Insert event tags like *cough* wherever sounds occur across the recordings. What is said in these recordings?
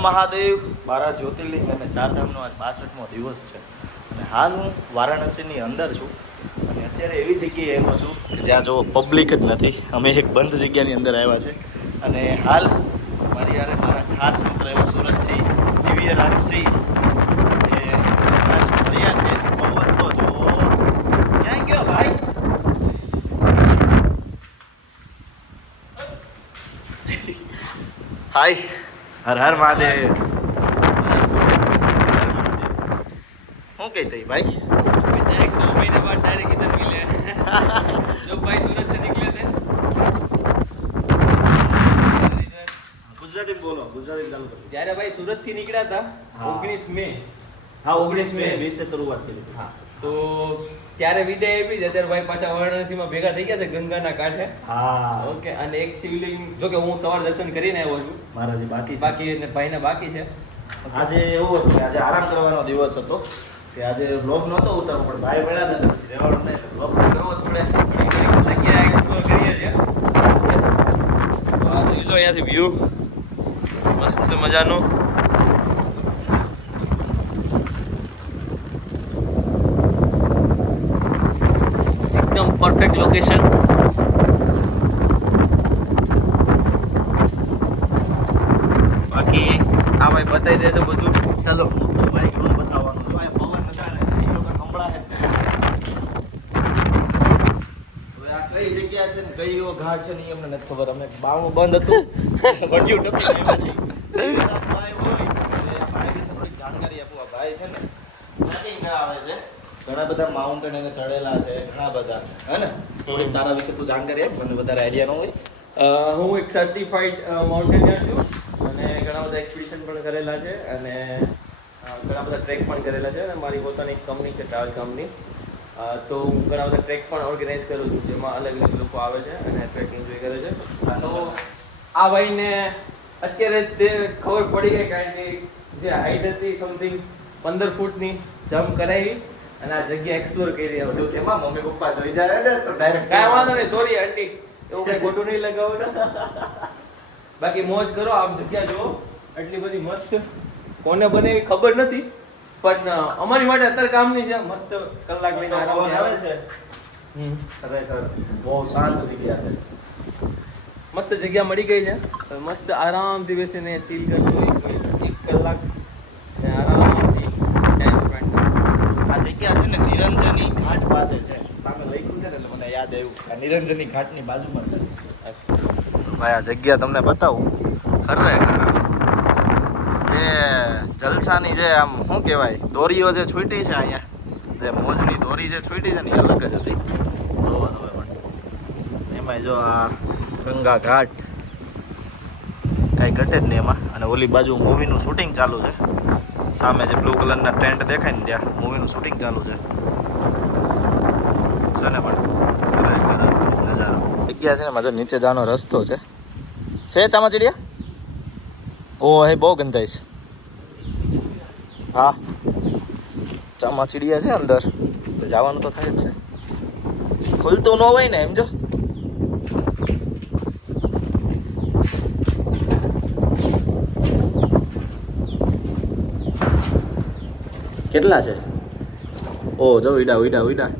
મહાદેવ બારા જ્યોતિર્લિંગ અને ચારધામનો આજ બાસઠમો દિવસ છે. અને હાલ હું વારાણસીની અંદર છું. અને અત્યારે એવી જગ્યાએ આવ્યો છું કે જ્યાં જો પબ્લિક જ નથી. અમે એક બંધ જગ્યાની અંદર આવ્યા છે. અને હાલ મારી યારે મારા ખાસ મિત્ર એવા સુરતથી દિવ્ય રાજસિંહ જે આજ ફર્યા છે. પવન તો જો હાય હર હર મહાદેવ. શું કહી તઈ ભાઈ? ડાયરેક્ટ દો મહિના બાદ ડાયરેક્ટ ઇધર મિલે. જો ભાઈ સુરત સે નિકલે थे ગુજરાતી બોલો ગુજરાતી ચાલુ કરો. જ્યારે ભાઈ સુરતથી નીકળ્યા હતા ઓગણીસ મે. હા ઓગણીસ મે વીસે શરૂઆત કરી હા. તો ત્યારે વિદાય આપી છે. અત્યારે ભાઈ પાછા વારાણસીમાં ભેગા થઈ ગયા છે ગંગાના કાંઠે. હા. ઓકે અને એક શિવલિંગ જો કે હું સવાર દર્શન કરીને આવ્યો છું. મારાજી બાકી બાકી ને ભાઈને બાકી છે. આજે એવું હતું કે આજે આરામ કરવાનો દિવસ હતો. કે આજે બ્લોગ નહોતો ઉતારવો પણ ભાઈ મળ્યા ને પછી રહેવાનું નહીં. બ્લોગ કરવો જ પડે જગ્યા એક્સપ્લોર કરીએ છીએ. તો આ જોઈ લો અહીંયાથી વ્યૂ મસ્ત મજાનું એકદમ પરફેક્ટ લોકેશન બાકી આ ભાઈ બતાવી દેશે બધું. ચાલો ભાઈ બતાવવાનું. કઈ જગ્યા છે ને? કઈ ઘાટ છે ને એ અમને નથી ખબર. અમે બાવણું બંધ હતું. *laughs* વંડ્યું ટપી આવ્યા છે ભાઈ હોય એટલે ભાઈ વિશે થોડીક જાણકારી આપું આ ભાઈ છે ને ક્યાંથી ના આવે છે ઘણા બધા માઉન્ટેન એને ચડેલા છે ઘણા બધા. હે ને? થોડીક તારા વિશે તું જાણકારી આપ મને વધારે આઈડિયા ન હોય. હું એક સર્ટિફાઈડ માઉન્ટેનિયર છું. અને ઘણા બધા એક્સપિડિશન પણ કરેલા છે અને ઘણા બધા ટ્રેક પણ કરેલા છે અને મારી પોતાની એક કંપની છે ટ્રાવેલ કંપની તો હું ઘણા બધા ટ્રેક પણ ઓર્ગેનાઇઝ કરું છું જેમાં અલગ અલગ લોકો આવે છે અને ટ્રેક એન્જોય કરે છે. તો આ ભાઈને અત્યારે તે ખબર પડી ગઈ કારણ કે જે હાઈટ હતી સમથિંગ પંદર ફૂટની જમ્પ કરાવી. અને આ જગ્યા એક્સપ્લોર કરી રહ્યા બધું કેમાં મમ્મી પપ્પા જોઈ જાય ને તો ડાયરેક્ટ કાંઈ વાંધો નહીં સોરી આંટી એવું કઈ ખોટું નહીં લગાવો. ને બાકી મોજ કરો આમ જગ્યા જુઓ. એટલી બધી મસ્ત. કોને બને એવી ખબર નથી પણ અમારી માટે અત્યારે કામની છે. મસ્ત કલાક લઈને આરામ આવે આવે છે. હમ. ખરેખર બહુ શાંત જગ્યા છે. મસ્ત જગ્યા મળી ગઈ છે. મસ્ત આરામથી બેસીને ચીલ કરજો. એક કલાક ને આરામથી ટાઈમ સ્પેન્ડ આ જગ્યા છે ને નિરંજની ઘાટ પાસે છે. સામે લખ્યું છે ને, એટલે મને યાદ આવ્યું. નિરંજનની ઘાટની બાજુમાં છે. ભાઈ, આ જગ્યા તમને બતાવું. ખરેખર જે જલસાની જે આમ, શું કહેવાય, દોરીઓ જે છૂટી છે અહીંયા, જે મોજની દોરી જે છૂટી છે ને, એ અલગ જ હતી. જોવા તમે પણ. એમાંય જો આ ગંગા ઘાટ, કાંઈ ઘટે જ નહીં એમાં. અને ઓલી બાજુ મૂવીનું શૂટિંગ ચાલુ છે. સામે જે બ્લુ કલરના ટેન્ટ દેખાય ને ત્યાં મૂવીનું શૂટિંગ ચાલુ છે. છે ને પણ નજારો છે ને માજો નીચે જવાનો રસ્તો છે. છે ચામાચીડિયા? ઓ હે, બહુ ગંધાય છે. હા. ચામાચીડિયા છે અંદર. જવાનું તો થાય જ છે. ખુલતું ન હોય ને, એમ જો. કેટલા છે? ઓ જો ઈડા ઈડા ઉડા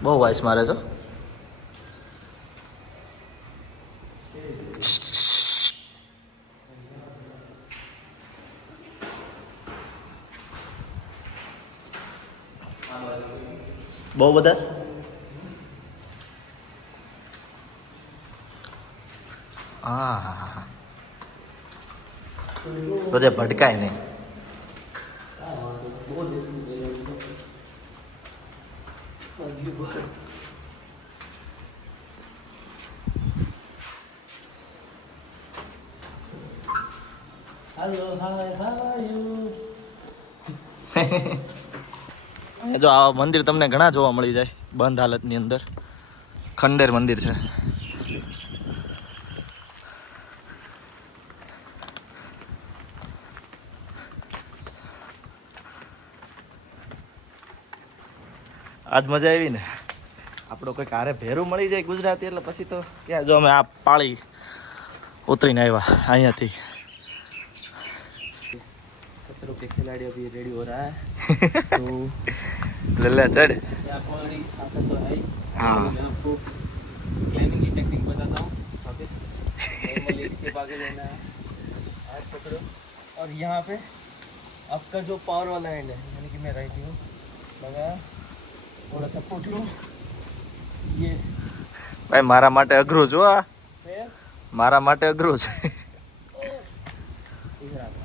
બહુ વાઇસ મારે છો. બહુ બધા હા હા હા બધે ભટકાય નહીં. હેલો હાય હાય જો આ મંદિર તમને ઘણા જોવા મળી જાય, બંધ હાલતની અંદર. ખંડેર મંદિર છે. આજ મજા આવી ને? આપણો કંઈક હારે ભેરું મળી જાય ગુજરાતી, એટલે પછી તો ક્યાં? જો અમે આ પાળી ઉતરીને આવ્યા અહીંયાથી. के खिलाड़ी अभी रेडी हो रहा है तो લે લે ચડ यहाँ पर आता तो है ही। हाँ। मैं आपको क्लाइंबिंग की टेक्निक बताता हूँ ओके नॉर्मली इसके आगे लेना है हाथ पकड़ो और यहाँ पे आपका जो पावर वाला एंड है यानी कि मैं राइट हूँ लगा थोड़ा सा पुट लो ये ભાઈ મારા માટે અઘરું જો આ पैर મારા માટે અઘરું છે इधर आता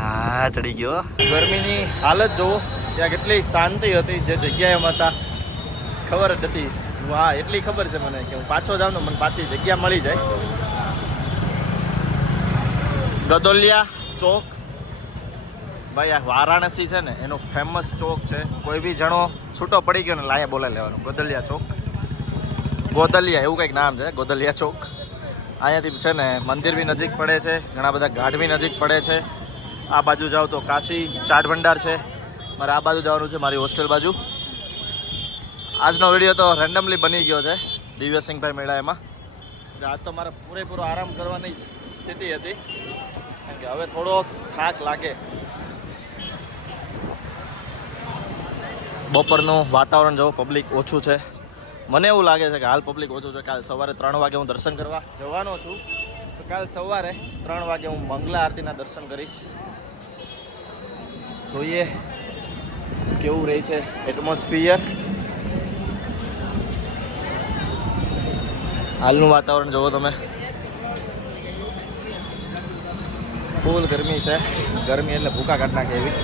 હા, ચડી ગયો. ગરમીની હાલત જુઓ ત્યાં કેટલી શાંતિ હતી જે જગ્યાએ અમે હતા, ખબર જ હતી. હું હા એટલી ખબર છે મને કે હું પાછો જાઉં તો મને પાછી જગ્યા મળી જાય. ગદોલિયા ચોક. ભાઈ, આ વારાણસી છે ને, એનો ફેમસ ચોક છે. કોઈ બી જણો છૂટો પડી ગયો ને, લાયા બોલાવી લેવાનું. ગોદલિયા ચોક. ગોદલિયા, એવું કંઈક નામ છે, ગોદલિયા ચોક. અહીંયાથી છે ને, મંદિર બી નજીક પડે છે, ઘણા બધા ઘાટ બી નજીક પડે છે. આ બાજુ જાઓ તો કાશી ચાટ ભંડાર છે. મારે આ બાજુ જવાનું છે, મારી હોસ્ટેલ બાજુ. આજનો વીડિયો તો રેન્ડમલી બની ગયો છે, દિવ્યસિંહભાઈ મેળા એમાં. આજ તો મારે પૂરેપૂરો આરામ કરવાની જ સ્થિતિ હતી. કારણ કે હવે થોડો થાક લાગે. બપોરનું વાતાવરણ જવો પબ્લિક ઓછું છે. મને એવું લાગે છે કે હાલ પબ્લિક ઓછું છે. કાલ સવારે ત્રણ વાગે હું દર્શન કરવા જવાનો છું. તો કાલ સવારે ત્રણ વાગે હું મંગલા આરતીના દર્શન કરીશ. જોઈએ કેવું રહે છે એટમોસ્ફિયર હાલનું વાતાવરણ જુઓ તમે. ફૂલ ગરમી છે. ગરમી એટલે ભૂકા કાઢ નાખે એવી.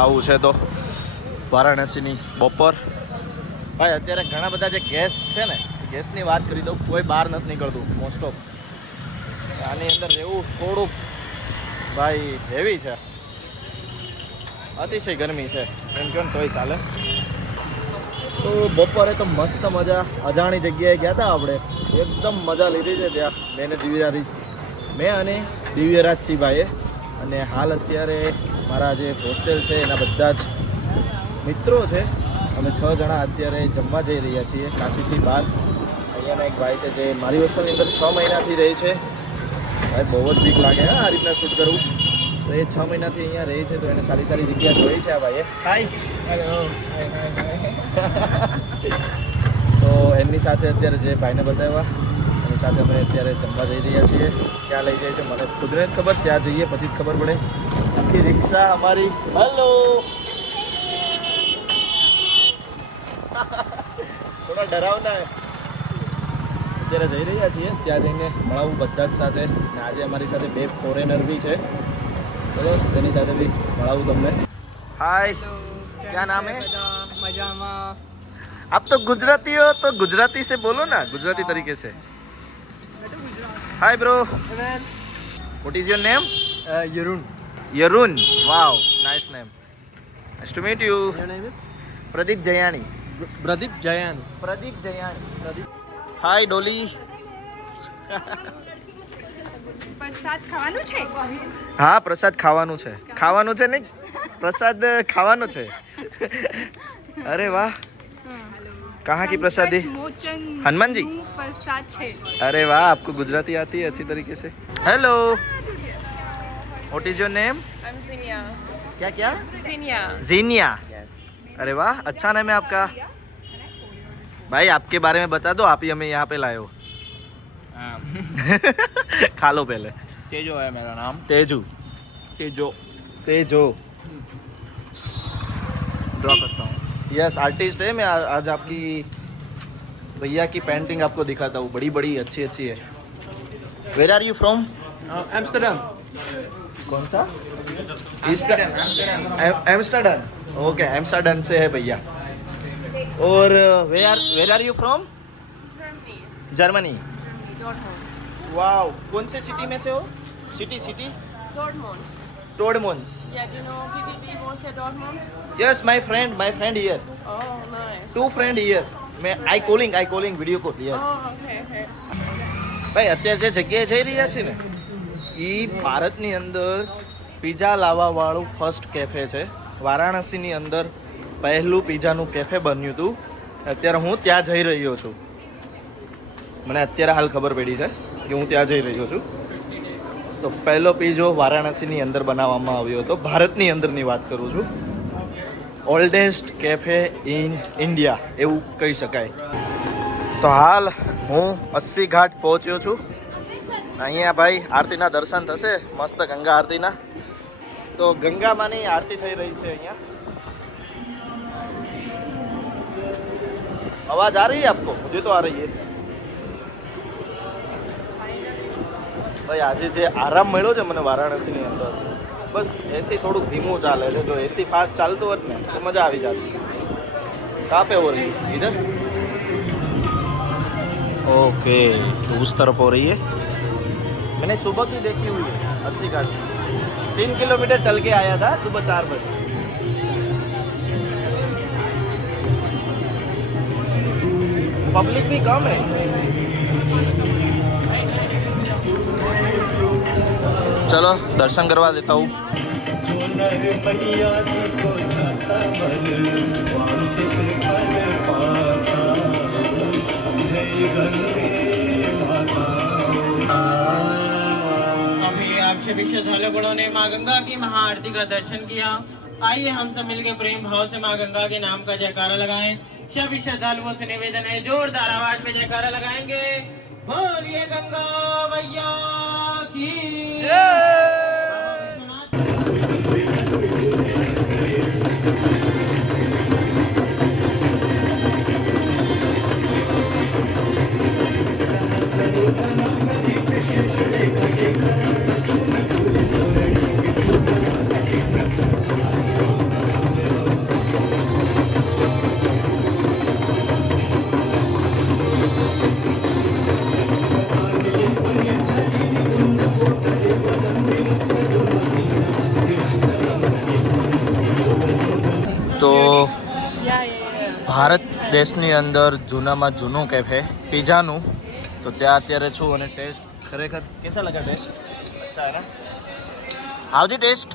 આવું છે તો વારાણસીની બપોર. ભાઈ, અત્યારે ઘણા બધા જે ગેસ્ટ છે ને ગેસ્ટની વાત કરી દઉં, કોઈ બહાર નથી નીકળતું મોસ્ટ ઓફ આની અંદર રહેવું થોડુંક, ભાઈ હેવી છે. અતિશય ગરમી છે. એમ કહો ને તોય ચાલે. તો બપોરે તો મસ્ત મજા, અજાણી જગ્યાએ ગયા હતા આપણે. એકદમ મજા લીધી છે ત્યાં. મેં દિવ્યરાજ મેં અને દિવ્યરાજસિંહભાઈએ. અને હાલ અત્યારે મારા જે હોસ્ટેલ છે, એના બધા જ મિત્રો છે. અમે છ જણા અત્યારે જમવા જઈ રહ્યા છીએ કાશીથી બહાર અહીંયાના એક ભાઈ છે જે મારી હોસ્ટેલની અંદર છ મહિનાથી રહે છે. ભાઈ બહુ જ બીક લાગે હા આ રીતના શૂટ કરવું. તો એ છ મહિનાથી અહીંયા રહે છે તો એને સારી સારી જગ્યા જોઈ છે આ ભાઈએ. હાય *laughs* તો એમની સાથે અત્યારે જે ભાઈને બતાવ્યા એની સાથે અમે અત્યારે જમવા જઈ રહ્યા છીએ. ક્યાં લઈ જાય છે મને ખુદને જ ખબર ત્યાં જઈએ પછી જ ખબર પડે. આખી રિક્ષા અમારી. હલો થોડા ડરાવના અત્યારે જઈ રહ્યા છીએ ત્યાં જઈને મળાવું બધા જ સાથે. અને આજે અમારી સાથે બે ફોરેનર બી છે. ચલો તેની સાથે બી મળાવું તમને. હાય ક્યાં નામ હે? મજામાં. આપ તો ગુજરાતી હો તો ગુજરાતી સે બોલો ના. ગુજરાતી તરીકે સે. Hi bro what is your name યરુણ યરુણ wow nice name nice to meet you your name is Pradeep Jayani. Pradeep जयानी Pradeep जयन પ્રદીપ જયાણી પ્રદીપ હાય ડોલી પ્રસાદ ખાવાનું છે હા પ્રસાદ ખાવાનું છે ખાવાનું છે નહીં પ્રસાદ ખાવાનો છે અરે વાહ कहाँ की प्रसादी સંકટ મોચન हनुमान जी? નું પ્રસાદ છે अरे वाह आपको गुजराती आती है अच्छी तरीके से hello what is your name I'm Zinia. क्या क्या Zinia. जीनिया अरे वाह अच्छा नाम है आपका। भाई आपके बारे में बता दो आप ही हमें यहाँ पे लाए हो। *laughs* खा लो पहले। तेजो है मेरा नाम। तेजू। तेजो। तेजो। ड्रॉ करता हूँ। यस आर्टिस्ट है। मैं आ- आज आपकी भैया की पेंटिंग आपको दिखाता हूँ। बड़ी बड़ी अच्छी अच्छी है। Where are you from Amsterdam कौन सा? एम्स्टर्डम ओके एम्स्टर्डम से है भैया और where are where are you from Germany wow कौन से सिटी में से हो city city Dortmund. Yeah, do you know BBB Borussia Dortmund? Yes, મેં I calling I calling video nice. Two ભાઈ અત્યારે જે જગ્યાએ જઈ રહ્યા છે ને એ ભારતની અંદર પીઝા લાવવા વાળું ફર્સ્ટ કેફે છે વારાણસીની અંદર પહેલું પીઝાનું કેફે બન્યું હતું. અત્યારે હું ત્યાં જઈ રહ્યો છું. મને અત્યારે હાલ ખબર પડી છે કે હું ત્યાં જઈ રહ્યો છું. તો પહેલો પીઝો વારાણસીની અંદર બનાવવામાં આવ્યો હતો. ભારતની અંદરની વાત કરું છું. ઓલ્ડેસ્ટ કેફે ઇન ઇન્ડિયા એવું કહી શકાય. તો હાલ હું અસ્સી ઘાટ પહોંચ્યો છું. અહીંયા ભાઈ આરતીના દર્શન થશે. મસ્ત ગંગા આરતીના. તો ગંગામાની આરતી થઈ રહી છે અહીંયા आवाज आ रही है आपको मुझे तो आ रही है ભાઈ આજે જે આરામ મળ્યો છે મને વારાણસીની અંદર બસ એસી થોડુંક ધીમું ચાલે છે જો એસી ફાસ્ટ ચાલતું હોત ને તો મજા આવી જાત कहाँ पे हो रही है इधर ओके तो उस तरफ हो रही है मैंने सुबह की देखी हुई है अस्सी घाट तीन किलोमीटर चल के आया था सुबह चार बजे। पब्लिक भी कम है। चलो दर्शन करवा देता हूँ। अभी सभी गुणों ने माँ गंगा की महाआरती का दर्शन किया। आइए हम सब मिलकर प्रेम भाव से माँ गंगा के नाम का जयकारा लगाएँ। सभी श्रद्धालुओं से निवेदन है, जोरदार आवाज़ में जयकारा लगाएँगे। बोलिए गंगा भैया की। विश्वनाथ દેશની અંદર જૂનામાં જૂનું કેફે પીઝાનું. તો ત્યાં અત્યારે છું અને ટેસ્ટ ખરેખર કેસા લગા ટેસ્ટ? અચ્છા હે હાઉ ધી ટેસ્ટ.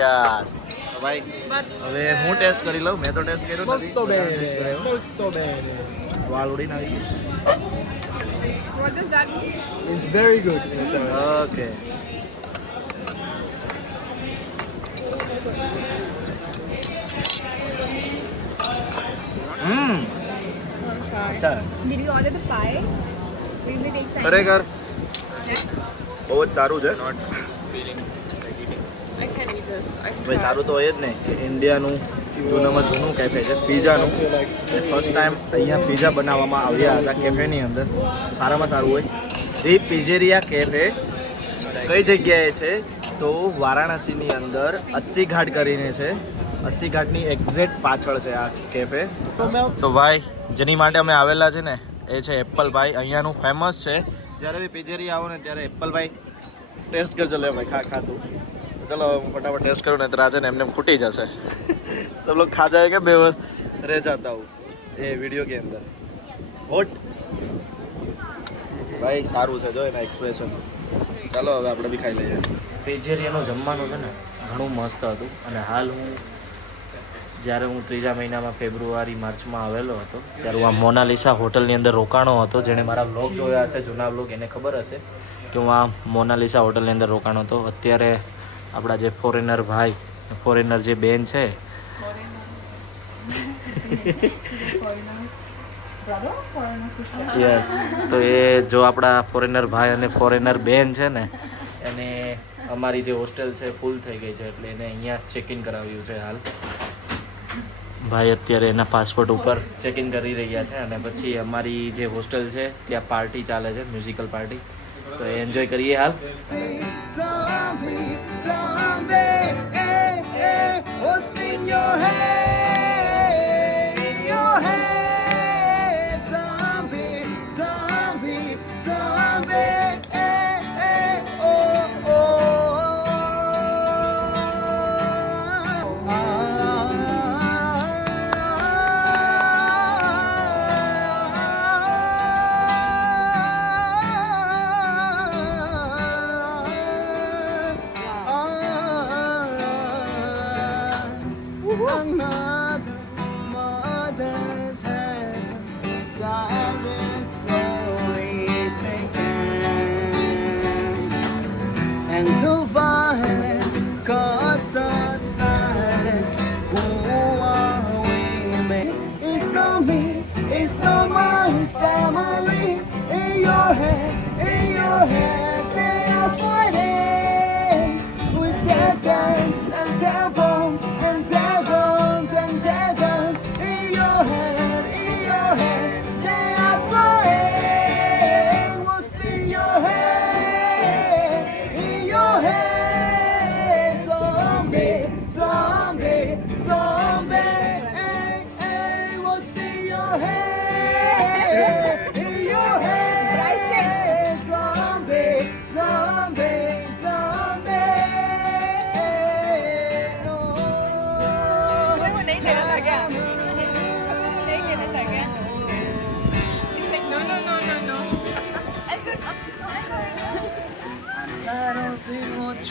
યસ. ભાઈ હવે હું ટેસ્ટ કરી લઉં? મેં તો ટેસ્ટ કર્યો નથી. molto bene. વાલ ઉડીને આવી ગઈ What does that mean? It's very good. It exciting? ખરેખર બહુ જ સારું છે ભાઈ સારું તો હોય જ ને કે ઇન્ડિયાનું જૂનામાં જૂનું કેફે છે પીઝાનું ફર્સ્ટ ટાઈમ અહીંયા પીઝા બનાવવામાં આવ્યા હતા કેફેની અંદર સારામાં સારું હોય એ પીઝેરિયા કેફે કઈ જગ્યાએ છે તો વારાણસીની અંદર અસ્સી ઘાટ કરીને છે અસી ઘાટની એક્ઝેક્ટ પાછળ છે આ કેફે તો ભાઈ જેની માટે અમે આવેલા છે ને એ છે એપલ ભાઈ અહીંયાનું ફેમસ છે. જ્યારે બી પીજેરી આવો ને ત્યારે એપલ ભાઈ ટેસ્ટ કરજો. લે ભાઈ ખા ખાધું ચલો હું ફટાફટ ટેસ્ટ કરું ને તો રાજે ને એમને ખૂટી જશે. *laughs* સબ લોકો ખા જાય કે બે રહે જાતા હું એ વીડિયો કે અંદર. હોટ. ભાઈ સારું છે જો એના એક્સપ્રેશન ચાલો હવે આપણે બી ખાઈ લઈએ. પેજેરિયાનું જમવાનું છે ને ઘણું મસ્ત હતું. અને હાલ હું જ્યારે હું ત્રીજા મહિનામાં ફેબ્રુઆરી, માર્ચમાં આવેલો હતો, ત્યારે હું આ મોનાલિસા હોટલની અંદર રોકાણો હતો, જેણે મારા બ્લોગ જોયા હશે, જૂના બ્લોગ એને ખબર હશે કે હું આ મોનાલિસા હોટલની અંદર રોકાણો હતો. અત્યારે આપણા જે ફોરેનર ભાઈ ફોરેનર જે બેન છે યસ તો એ જો આપણા ફોરેનર ભાઈ અને ફોરેનર બેન છે ને, એને અમારી જે હોસ્ટેલ છે ફૂલ થઈ ગઈ છે, એટલે એને અહીંયા ચેક ઇન કરાવ્યું છે હાલ. ભાઈ અત્યારે એના પાસપોર્ટ ઉપર ચેક ઇન કરી રહ્યા છે અને પછી અમારી જે હોસ્ટેલ છે ત્યાં પાર્ટી ચાલે છે મ્યુઝિકલ પાર્ટી તો એ એન્જોય કરીએ હાલ. Zombie, zombie, eh, eh, oh, sing your head, me, it's not my family. In your head, in your head,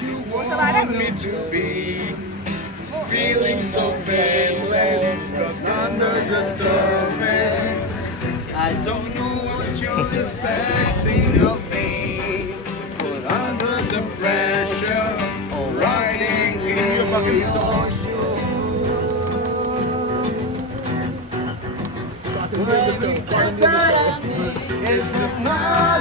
you want me to be. Feeling so faithless, just under the surface. I don't know what you're expecting of me. But under the pressure, of riding in your fucking storm. It's the not?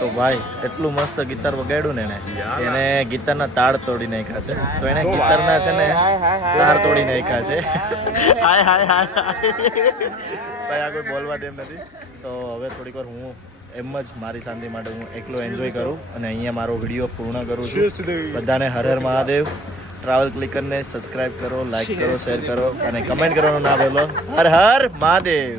તો ભાઈ એટલું મસ્ત guitar વગાડ્યું ને એને એને ગીતારના તાળ તોડી નાખ્યા છે. તો એને ગીતારના છે ને તાર તોડી નાખ્યા છે. હાય હાય હાય ભાઈ આ કોઈ બોલવા દેમ નથી. તો હવે થોડીક વાર હું એમ જ મારી શાંતિ માટે હું એકલો એન્જોય કરું અને અહીંયા મારો વીડિયો પૂર્ણ કરું છું. બધાને હર હર મહાદેવ. ટ્રાવેલ ક્લિકરને સબસ્ક્રાઇબ કરો લાઈક કરો શેર કરો અને કમેન્ટ કરવાનું ના ભૂલો. હર હર મહાદેવ.